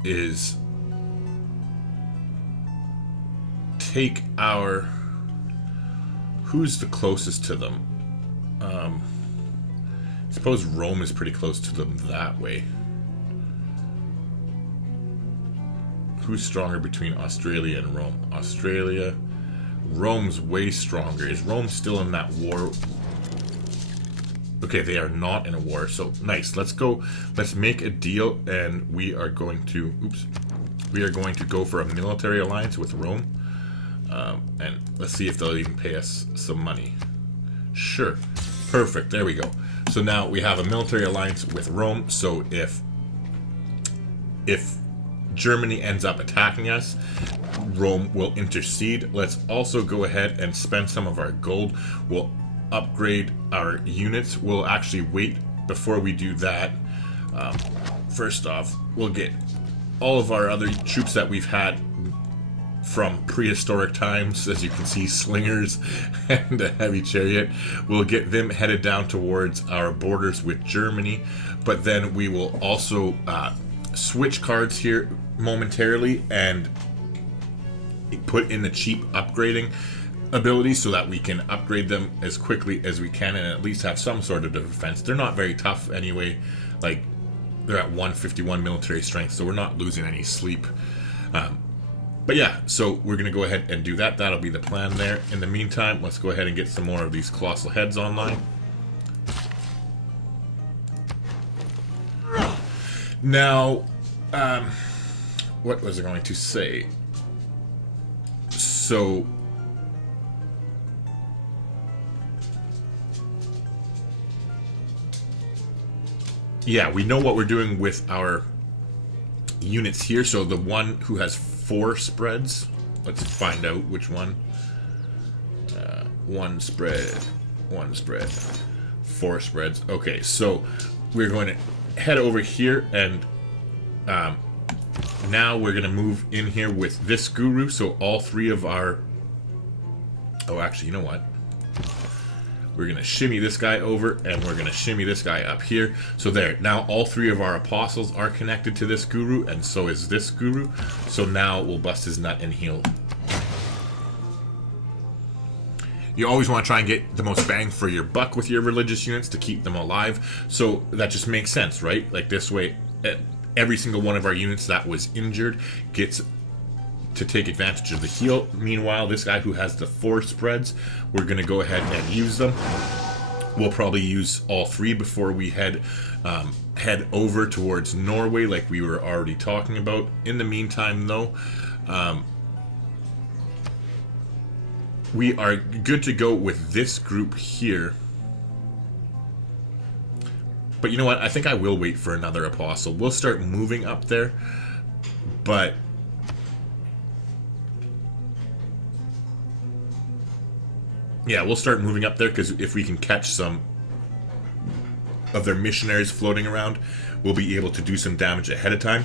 is take our... Who's the closest to them? I suppose Rome is pretty close to them that way. Who's stronger between Australia and Rome? Australia... Rome's way stronger. Is Rome still in that war? Okay, they are not in a war. So, nice. Let's go. Let's make a deal, and we are going to... Oops. We are going to go for a military alliance with Rome. And let's see if they'll even pay us some money. Sure. Perfect. There we go. So now we have a military alliance with Rome. So if Germany ends up attacking us, Rome will intercede. Let's also go ahead and spend some of our gold. We'll upgrade our units. We'll actually wait before we do that. First off, we'll get all of our other troops that we've had from prehistoric times. As you can see, slingers and a heavy chariot. We'll get them headed down towards our borders with Germany, but then we will also switch cards here momentarily and put in the cheap upgrading ability so that we can upgrade them as quickly as we can and at least have some sort of defense. They're not very tough anyway. Like, they're at 151 military strength, so we're not losing any sleep. But yeah, so we're going to go ahead and do that. That'll be the plan there. In the meantime, let's go ahead and get some more of these colossal heads online. Now, what was I going to say? So, yeah, we know what we're doing with our units here. So the one who has 4 spreads, let's find out which one. 1 spread, 4 spreads. Okay, so we're going to head over here, and now we're going to move in here with this guru. So all 3 of our... Oh, actually, you know what? We're going to shimmy this guy over, and we're going to shimmy this guy up here. So there, now all 3 of our apostles are connected to this guru, and so is this guru. So now we'll bust his nut and heal. You always want to try and get the most bang for your buck with your religious units to keep them alive. So that just makes sense, right? Like, this way, every single one of our units that was injured gets to take advantage of the heal. Meanwhile, this guy who has the 4 spreads, we're going to go ahead and use them. We'll probably use all 3 before we head over towards Norway, like we were already talking about. In the meantime, though, we are good to go with this group here. But you know what? I think I will wait for another apostle. We'll start moving up there, but... yeah, we'll start moving up there, because if we can catch some of their missionaries floating around, we'll be able to do some damage ahead of time.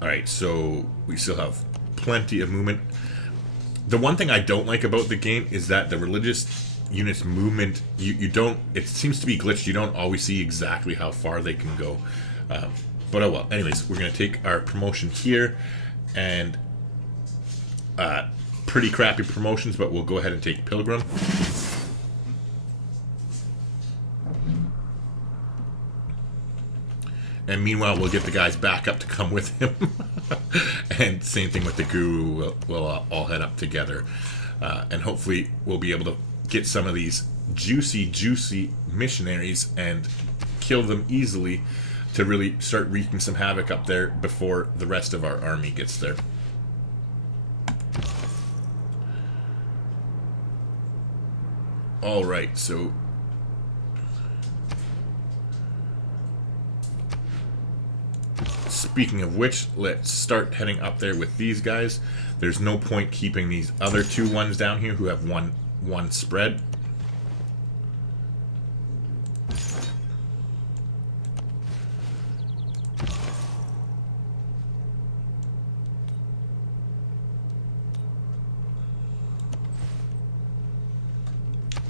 Alright, so we still have plenty of movement. The one thing I don't like about the game is that the religious units movement, you don't, it seems to be glitched. You don't always see exactly how far they can go. But oh well. Anyways, we're going to take our promotion here. And pretty crappy promotions, but we'll go ahead and take Pilgrim. And meanwhile, we'll get the guys back up to come with him. And same thing with the Guru. We'll all head up together. And hopefully we'll be able to get some of these juicy missionaries and kill them easily to really start wreaking some havoc up there before the rest of our army gets there. Alright, so... speaking of which, let's start heading up there with these guys. There's no point keeping these other 2 ones down here who have one spread.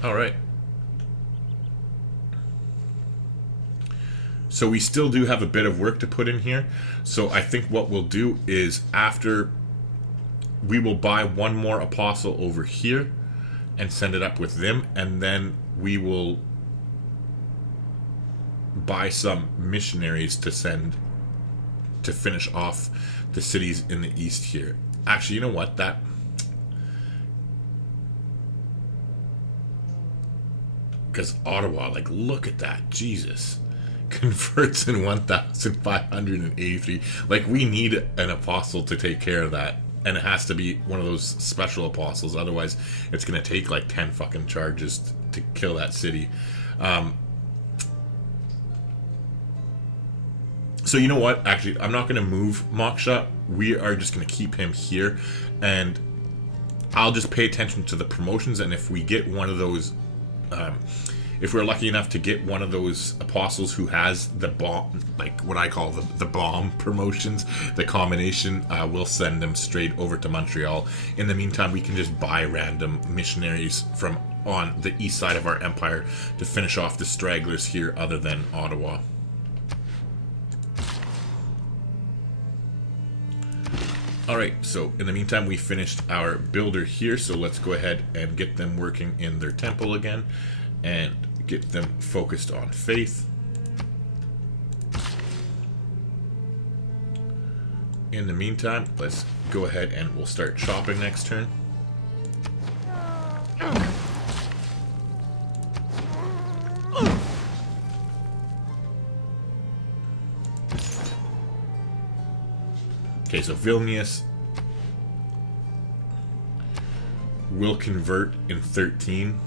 Alright. So we still do have a bit of work to put in here. So I think what we'll do is, after, we will buy 1 more apostle over here and send it up with them, and then we will buy some missionaries to send to finish off the cities in the east here. Actually, you know what? That... because Ottawa, like, look at that. Jesus. Converts in 1,583. Like, we need an apostle to take care of that. And it has to be one of those special apostles. Otherwise, it's going to take, like, 10 fucking charges to kill that city. So, you know what? Actually, I'm not going to move Moksha. We are just going to keep him here. And I'll just pay attention to the promotions. And if we get one of those... if we're lucky enough to get one of those apostles who has the bomb, like what I call the bomb promotions, the combination, we'll send them straight over to Montreal. In the meantime, we can just buy random missionaries from on the east side of our empire to finish off the stragglers here other than Ottawa. Alright, so in the meantime we finished our builder here, so let's go ahead and get them working in their temple again and get them focused on faith. In the meantime, let's go ahead and we'll start chopping next turn. Okay, so Vilnius will convert in 13.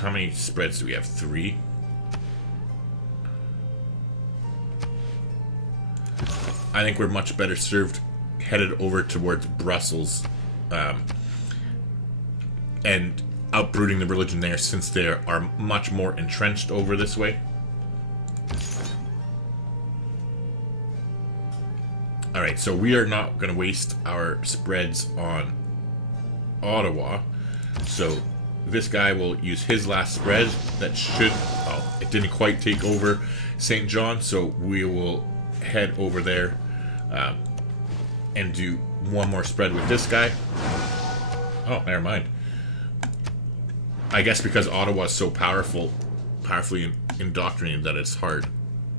How many spreads do we have? 3. I think we're much better served headed over towards Brussels and uprooting the religion there, since they are much more entrenched over this way. Alright, so we are not going to waste our spreads on Ottawa. So this guy will use his last spread. That should... Oh, it didn't quite take over St. John, so we will head over there and do one more spread with this guy. Oh, never mind. I guess because Ottawa is so powerfully indoctrinated that it's hard.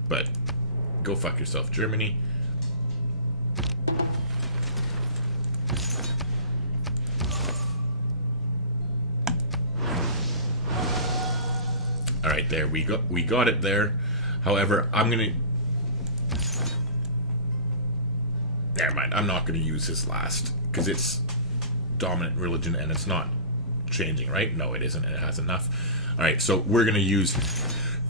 But go fuck yourself, Germany. Alright, there we got it there. However, I'm gonna... Never mind, I'm not gonna use his last, because it's dominant religion and it's not changing, right? No, it isn't, and it has enough. Alright, so we're gonna use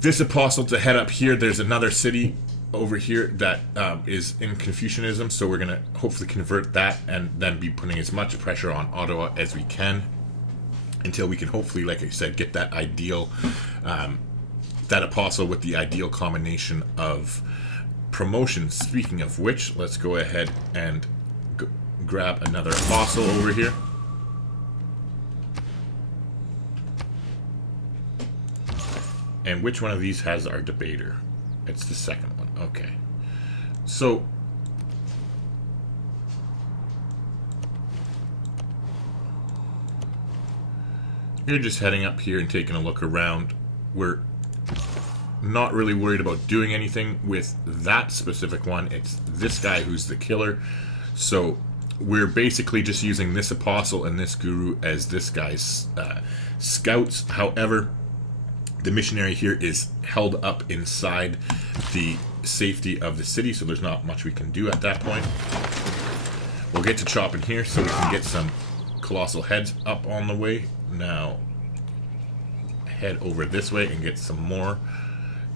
this apostle to head up here. There's another city over here that is in Confucianism, so we're gonna hopefully convert that and then be putting as much pressure on Ottawa as we can, until we can hopefully, like I said, get that ideal, that apostle with the ideal combination of promotions. Speaking of which, let's go ahead and grab another apostle over here. And which one of these has our debater? It's the second one. Okay. So... you're just heading up here and taking a look around. We're not really worried about doing anything with that specific one. It's this guy who's the killer. So we're basically just using this apostle and this guru as this guy's scouts. However, the missionary here is held up inside the safety of the city, so there's not much we can do at that point. We'll get to chopping here so we can get some colossal heads up on the way. Now head over this way and get some more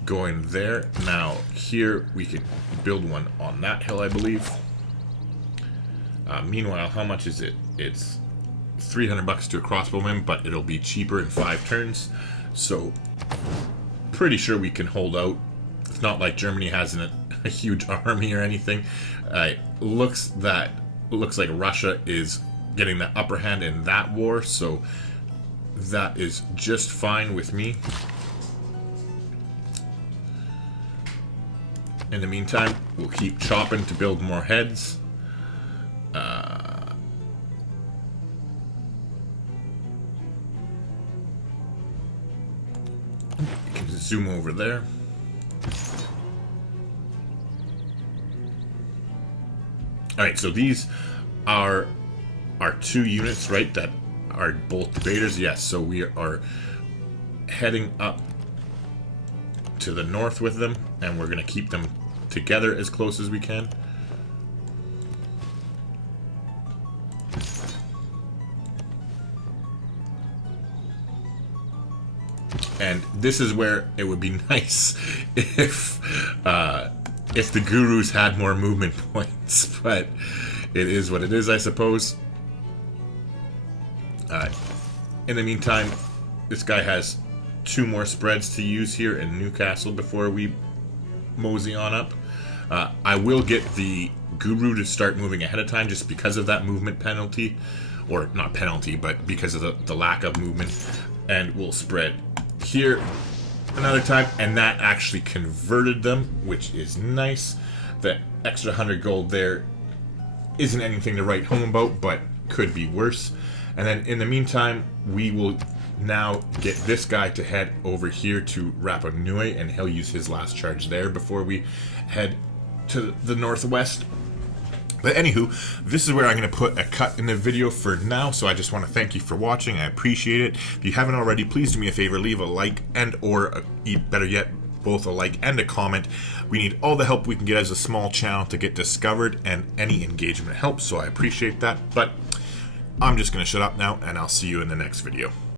going there. Now here we can build one on that hill, I believe. Meanwhile, how much is it? It's 300 bucks to a crossbowman, but it'll be cheaper in 5 turns. So pretty sure we can hold out. It's not like Germany has a huge army or anything. Looks like Russia is getting the upper hand in that war, so that is just fine with me. In the meantime, we'll keep chopping to build more heads. You can zoom over there. Alright, so these are our 2 units, right, that are both debaters. Yes, so we are heading up to the north with them, and we're going to keep them together as close as we can. And this is where it would be nice if the gurus had more movement points, but it is what it is, I suppose. in the meantime, this guy has 2 more spreads to use here in Newcastle before we mosey on up. I will get the Guru to start moving ahead of time just because of that movement penalty. Or not penalty, but because of the lack of movement. And we'll spread here another time. And that actually converted them, which is nice. The extra 100 gold there isn't anything to write home about, but could be worse. And then in the meantime, we will now get this guy to head over here to Rapa Nui, and he'll use his last charge there before we head to the northwest. But anywho, this is where I'm going to put a cut in the video for now, so I just want to thank you for watching. I appreciate it. If you haven't already, please do me a favor, leave a like and or, better yet, both a like and a comment. We need all the help we can get as a small channel to get discovered, and any engagement helps, so I appreciate that. But I'm just going to shut up now, and I'll see you in the next video.